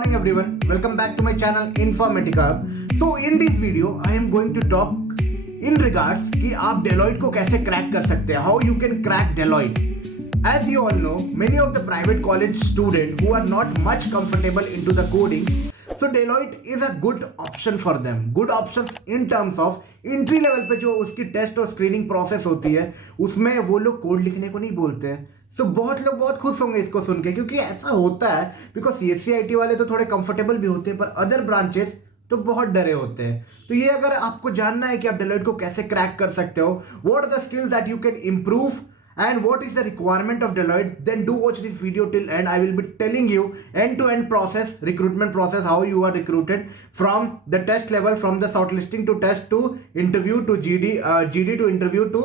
morning everyone, welcome back to my channel Informatica. So in this video I am going to talk in regards कि आप Deloitte को कैसे crack कर सकते हैं, how you can crack Deloitte. As you all know, many of the private college students who are not much comfortable into the coding, so Deloitte is a good option for them. Good options in terms of entry level पे जो उसकी test और screening process होती है उसमें वो लोग code लिखने को नहीं बोलते हैं. सो बहुत लोग बहुत खुश होंगे इसको सुन के, क्योंकि ऐसा होता है बिकॉज CSC वाले तो थोड़े कंफर्टेबल भी होते हैं पर अदर ब्रांचेस तो बहुत डरे होते हैं. तो ये अगर आपको जानना है कि आप Deloitte को कैसे क्रैक कर सकते हो, what are the skills that you can improve and what is the requirement of Deloitte, then do watch this video till end. I will be telling you end-to-end process, recruitment process, how you are recruited from the test level, from the shortlisting to test to interview to GD to interview to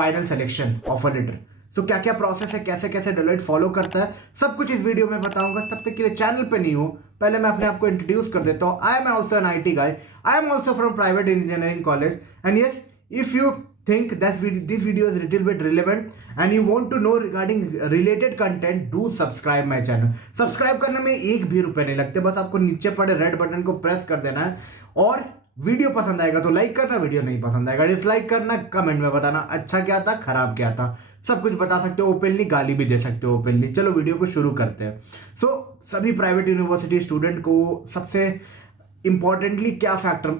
final selection offer letter. So क्या क्या process है, कैसे कैसे Deloitte follow करता है, सब कुछ इस वीडियो में बताऊंगा. तब तक के लिए चैनल पे नहीं हो, पहले मैं अपने आप को इंट्रोड्यूस कर देता हूँ. I am also an IT guy. I am also from private engineering college, and yes, if you think that this video is a little bit relevant and you want to know regarding related content, do subscribe my channel. Subscribe करने में एक भी रुपए नहीं लगते, बस आपको नीचे पड़े रेड बटन को प्रेस कर देना है और वीडियो पसंद आएगा तो लाइक करना, वीडियो नहीं पसंद आएगा डिसलाइक करना. कमेंट में बताना अच्छा क्या था, खराब क्या था, सब कुछ बता सकते हो ओपनली, गाली भी दे सकते हो ओपनली. चलो वीडियो को शुरू करते हैं. सभी प्राइवेट यूनिवर्सिटी स्टूडेंट को सबसे इंपॉर्टेंटली क्या फैक्टर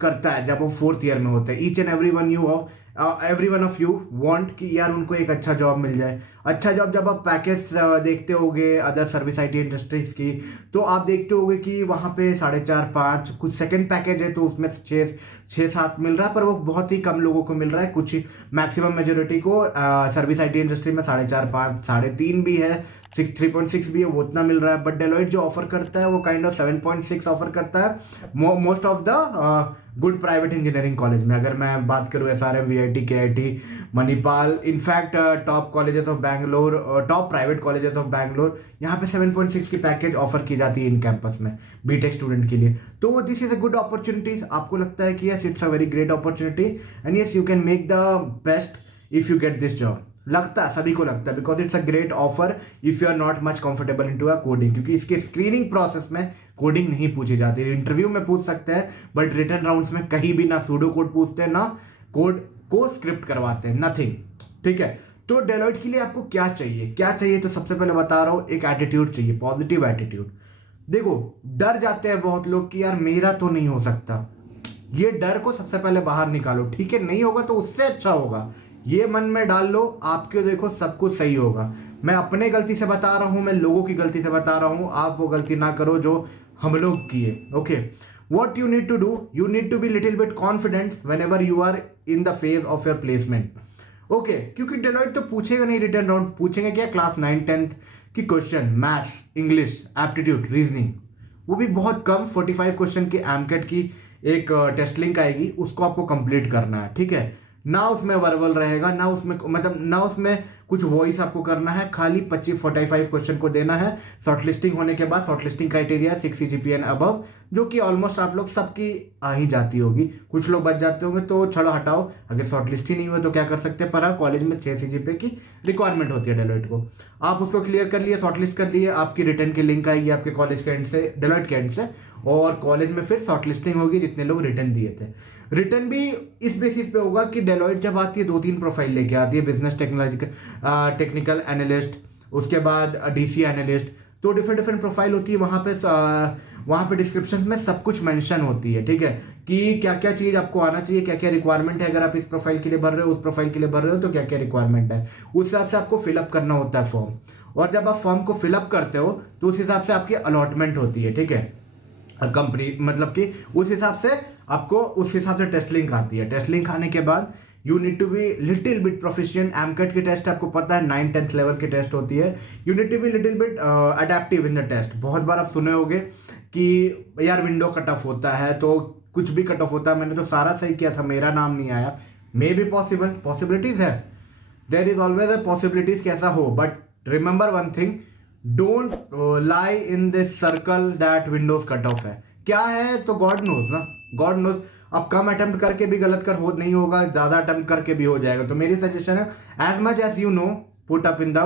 करता है जब वो 4th ईयर में होते हैं. Each and every one of you want कि यार उनको एक अच्छा जॉब मिल जाए. अच्छा जॉब जब आप पैकेज देखते होगे अदर सर्विस IT इंडस्ट्रीज की, तो आप देखते होगे कि वहाँ पे 4.5-5 कुछ सेकंड पैकेज है तो उसमें 6-7 मिल रहा है, पर वो बहुत ही कम लोगों को मिल रहा है. कुछ मैक्सिमम मेजोरिटी को सर्विस IT इंडस्ट्री में 4.5-5 3.5 भी है, 3.6 भी है, वो उतना मिल रहा है. बट Deloitte जो ऑफर करता है वो काइंड ऑफ 7.6 ऑफर करता है most of the good private engineering college में. अगर मैं बात करूँ SRM, VIT, KIT, Manipal, in fact top colleges of Bangalore, top private colleges of Bangalore, यहाँ पे 7.6 की पैकेज ऑफर की जाती है इन कैंपस में बीटेक स्टूडेंट के लिए. तो this is a good opportunity. आपको लगता है कि yes it's a very great opportunity and yes you can make the best if you get this job. लगता है, सभी को लगता है, because it's a great offer if you are not much comfortable into a coding, क्योंकि इसके screening process में coding नहीं पूछी जाती. इंटरव्यू में पूछ सकते हैं बट रिटर्न राउंड्स में कहीं भी ना सूडो कोड पूछते हैं ना कोड को स्क्रिप्ट करवाते हैं, नथिंग. ठीक है, तो Deloitte के लिए आपको क्या चाहिए तो सबसे पहले बता रहा हूँ, एक एटीट्यूड चाहिए, पॉजिटिव एटीट्यूड. देखो डर जाते हैं बहुत लोग कि यार मेरा तो नहीं हो सकता. ये डर को सबसे पहले बाहर निकालो. ठीक है, नहीं होगा तो उससे अच्छा होगा, ये मन में डाल लो. आपके देखो सब कुछ सही होगा. मैं अपने गलती से बता रहा हूं, मैं लोगों की गलती से बता रहा हूं. आप वो गलती ना करो जो हम लोग किए. Okay, what you need to do, you need to be little bit confident whenever you are in the phase of your placement. Okay, क्योंकि Deloitte तो पूछेगा नहीं रिटर्न राउंड, पूछेंगे क्या क्लास 9-10 की question, maths, English, aptitude, reasoning, वो भी बहुत कम. 45 क्वेश्चन की AMCAT की एक टेस्ट लिंक आएगी, उसको आपको कंप्लीट करना है. ठीक है, ना उसमें वर्बल रहेगा, ना उसमें मतलब ना उसमें कुछ वॉइस आपको करना है, खाली 45 क्वेश्चन को देना है. शॉर्टलिस्टिंग होने के बाद shortlisting criteria 6 CGPA and above, जो कि ऑलमोस्ट आप लोग सबकी आ ही जाती होगी. कुछ लोग बच जाते होंगे तो छोड़ो हटाओ, अगर शॉर्टलिस्ट ही नहीं हुए तो क्या कर सकते हैं, पर कॉलेज में 6 CGPA की रिक्वायरमेंट होती है Deloitte को. आप उसको क्लियर कर लिए, शॉर्टलिस्ट कर लिए, आपकी रिटर्न की लिंक आएगी आपके कॉलेज के एंड से, Deloitte के एंड से, और कॉलेज में फिर शॉर्टलिस्टिंग होगी जितने लोग रिटर्न दिए थे. रिटर्न भी इस बेसिस पे होगा कि Deloitte जब आती है 2-3 प्रोफाइल लेके आती है, बिजनेस टेक्निकल एनालिस्ट, उसके बाद DC एनालिस्ट, तो डिफरेंट प्रोफाइल होती है. वहाँ पे डिस्क्रिप्शन में सब कुछ मेंशन होती है. ठीक है, कि क्या क्या चीज़ आपको आना चाहिए, क्या क्या रिक्वायरमेंट है. अगर आप इस प्रोफाइल के लिए भर रहे हो, उस प्रोफाइल के लिए भर रहे हो, तो क्या क्या रिक्वायरमेंट है, उस हिसाब से आपको फिलअप करना होता है फॉर्म. और जब आप फॉर्म को फिलअप करते हो तो उस हिसाब से आपकी अलॉटमेंट होती है. ठीक है, कंपनी मतलब कि उस हिसाब से टेस्ट लिंक आती है. टेस्ट लिंक आने के बाद you need to be little bit proficient. AMCAT की टेस्ट आपको पता है 9-10th लेवल की टेस्ट होती है. You need to be little bit adaptive in the test. बहुत बार आप सुने होगे कि यार विंडो कट ऑफ होता है, तो कुछ भी कट ऑफ होता है, मैंने तो सारा सही किया था, मेरा नाम नहीं आया. मे बी पॉसिबिलिटीज है, there is always a possibilities कि ऐसा हो. But remember one thing, don't lie in this circle that windows cut off है. क्या है तो गॉड नोज ना, गॉड नोज. अब कम अटेम्प्ट करके भी गलत कर हो नहीं होगा, ज्यादा अटेम्प्ट करके भी हो जाएगा. तो मेरी सजेशन है, as much as you know, put up in the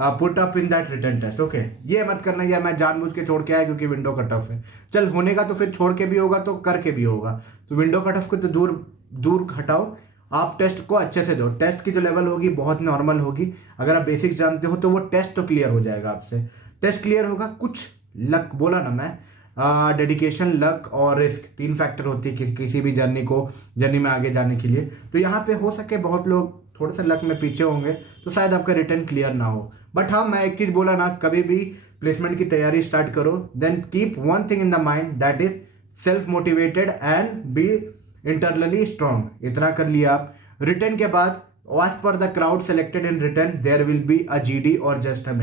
put up in that written test. Okay, ये मत करना या मैं जानबूझ के छोड़ के आया क्योंकि विंडो कट ऑफ है। चल होने का तो फिर छोड़ के भी होगा तो करके भी होगा, तो विंडो कट ऑफ को तो दूर दूर हटाओ, आप टेस्ट को अच्छे से दो। टेस्ट की जो लेवल होगी बहुत नॉर्मल होगी, अगर आप बेसिक्स जानते हो तो वो टेस्ट तो क्लियर हो जाएगा आपसे। टेस्ट क्लियर होगा, कुछ लक, बोला ना मैं, डेडिकेशन, लक और रिस्क, 3 फैक्टर होती है किसी भी जर्नी में आगे जाने के लिए। तो यहाँ पे हो सके बहुत लोग थोड़ा सा लक में पीछे होंगे तो शायद आपका रिटर्न क्लियर ना हो। बट हाँ, मैं एक चीज़ बोला ना, कभी भी प्लेसमेंट की तैयारी स्टार्ट करो, then keep one thing in the mind, that is self motivated and be internally strong. इतना कर लिया आप। रिटर्न के बाद as per the crowd selected in written there will be a GD or just a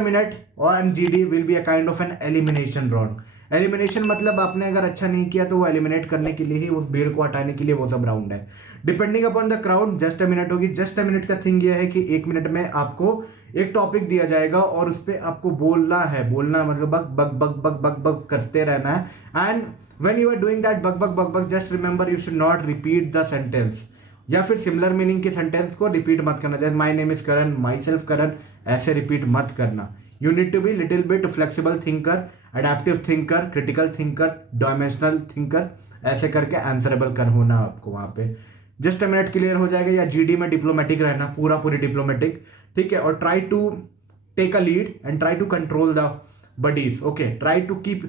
minute or GD will be a kind of an elimination round। Elimination मतलब आपने अगर अच्छा नहीं किया तो वो एलिमिनेट करने के लिए ही, उस भीड़ को हटाने के लिए वो सब राउंड है। Depending upon the crowd just a minute होगी। जस्ट अ मिनट का थिंग ये है कि 1 मिनट में आपको एक टॉपिक दिया जाएगा और उस पर आपको बोलना है। बोलना मतलब बक बक बक बक बक बक करते रहना है। And when you are doing that बक बक बक बक, just remember you should not repeat the sentence, या फिर सिमिलर मीनिंग के सेंटेंस को रिपीट मत करना। जैसे my name is Karan, myself Karan, ऐसे रिपीट मत करना। You need to be little bit flexible thinker, adaptive thinker, critical thinker, dimensional thinker, ऐसे करके आंसरेबल कर होना आपको वहां पे। जस्ट अ मिनट क्लियर हो जाएगा। या जीडी में डिप्लोमेटिक रहना, पूरी डिप्लोमेटिक, ठीक है। और try to take a lead and try to control the buddies. Okay, try to keep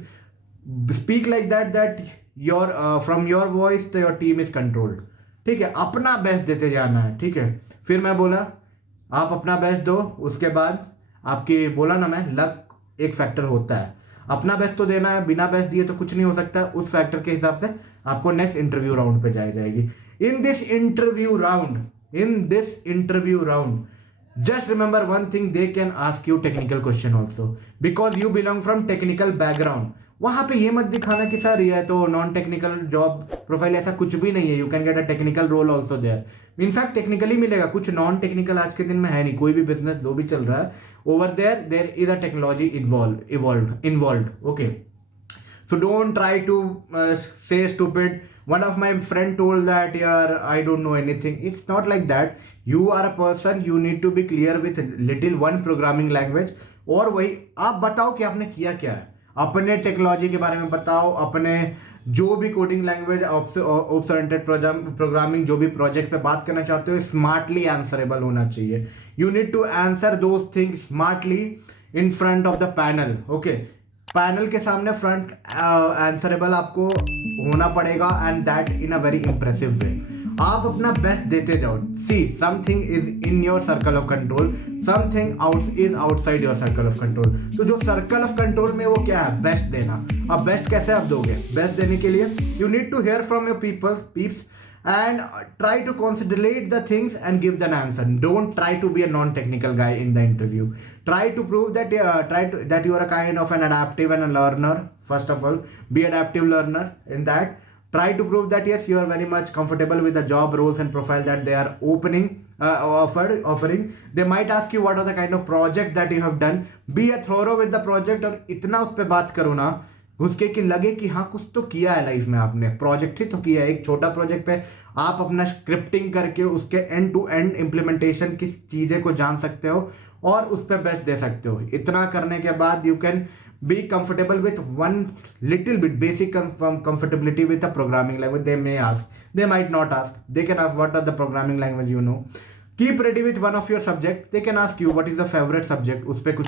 speak like that your from your voice your team is controlled, ठीक है। अपना बेस्ट देते जाना है, ठीक है। फिर मैं बोला आप अपना बेस्ट दो, उसके बाद आपकी, बोला ना मैं, लक एक फैक्टर होता है। अपना बेस्ट तो देना है, बिना बेस्ट दिए तो कुछ नहीं हो सकता। उस फैक्टर के हिसाब से आपको नेक्स्ट इंटरव्यू राउंड पे जाएगी। In this interview round just remember one thing, they can ask you technical question also because you belong from technical background। वहां पे ये मत दिखाना कि सर ये तो नॉन टेक्निकल जॉब प्रोफाइल, ऐसा कुछ भी नहीं है। You can get a technical role also there. In fact technically मिलेगा, कुछ नॉन टेक्निकल आज के दिन में है नहीं। कोई भी बिजनेस जो भी चल रहा है over there is a technology involve. Okay, so don't try to say stupid। One of my friend told that yaar I don't know anything। It's not like that। You are a person, you need to be clear with little one programming language। और वही आप बताओ कि आपने किया क्या है, अपने टेक्नोलॉजी के बारे में बताओ, अपने जो भी coding language, object oriented programming, जो भी प्रोजेक्ट पे बात करना चाहते हो, स्मार्टली आंसरेबल होना चाहिए। You need to answer those things smartly in front of the panel. Okay, panel के सामने फ्रंट आंसरेबल आपको होना पड़ेगा and that in a very impressive way. आप अपना बेस्ट देते जाओ। See, something is in your circle of control, something is outside your circle of control. तो जो सर्कल ऑफ कंट्रोल में वो क्या है, बेस्ट देना। अब बेस्ट कैसे आप दोगे? बेस्ट देने के लिए you need to hear from your peeps and try to consolidate the things and give the answer। Don't try to be a non-technical guy in the interview। Try to prove that that you are a kind of an adaptive and a learner। First of all, be adaptive learner in that। Try to prove that yes, you are very much comfortable with the job roles and profile that they are offering। They might ask you what are the kind of project that you have done। Be a thorough with the project और इतना उस पर बात करो ना घुस के कि लगे कि हाँ कुछ तो किया है लाइफ में, आपने प्रोजेक्ट ही तो किया है। एक छोटा प्रोजेक्ट पे आप अपना स्क्रिप्टिंग करके उसके एंड टू एंड इम्प्लीमेंटेशन की चीज़ें को जान सकते हो और उस पर बेस्ट दे सकते हो। इतना करने के बाद you can be comfortable with one little bit basic comfortability with a programming language. They may ask, they might not ask, they can ask what are the programming language you know. Keep ready with one of your subject. They can ask you what is the favourite subject, उस पर कुछ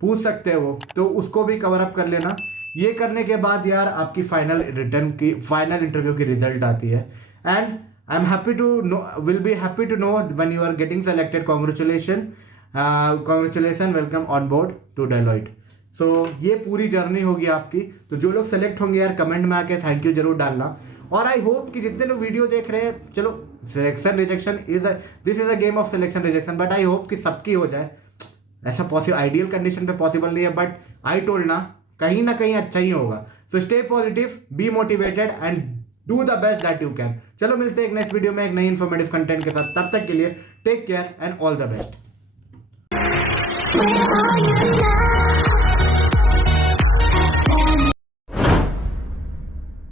पूछ सकते हो, तो उसको भी cover up कर लेना। ये करने के बाद यार आपकी फाइनल इंटरव्यू की रिजल्ट आती है and I am happy to know, will be happy to know when you are getting selected. Congratulation, welcome on board to Deloitte. So ये पूरी जर्नी होगी आपकी। तो जो लोग सेलेक्ट होंगे यार कमेंट में आके थैंक यू जरूर डालना। और आई होप कि जितने लोग वीडियो देख रहे हैं, चलो selection rejection this is a game of selection rejection, but I hope कि सबकी हो जाए। ऐसा पॉसिबल आइडियल कंडीशन पे पॉसिबल नहीं है, बट आई टोल्ड ना कहीं ना कहीं अच्छा ही होगा। So stay positive, be motivated and do the best that you can. चलो मिलते हैं एक नेक्स्ट वीडियो में एक नई इंफॉर्मेटिव कंटेंट के साथ। तब तक के लिए take care and all the best.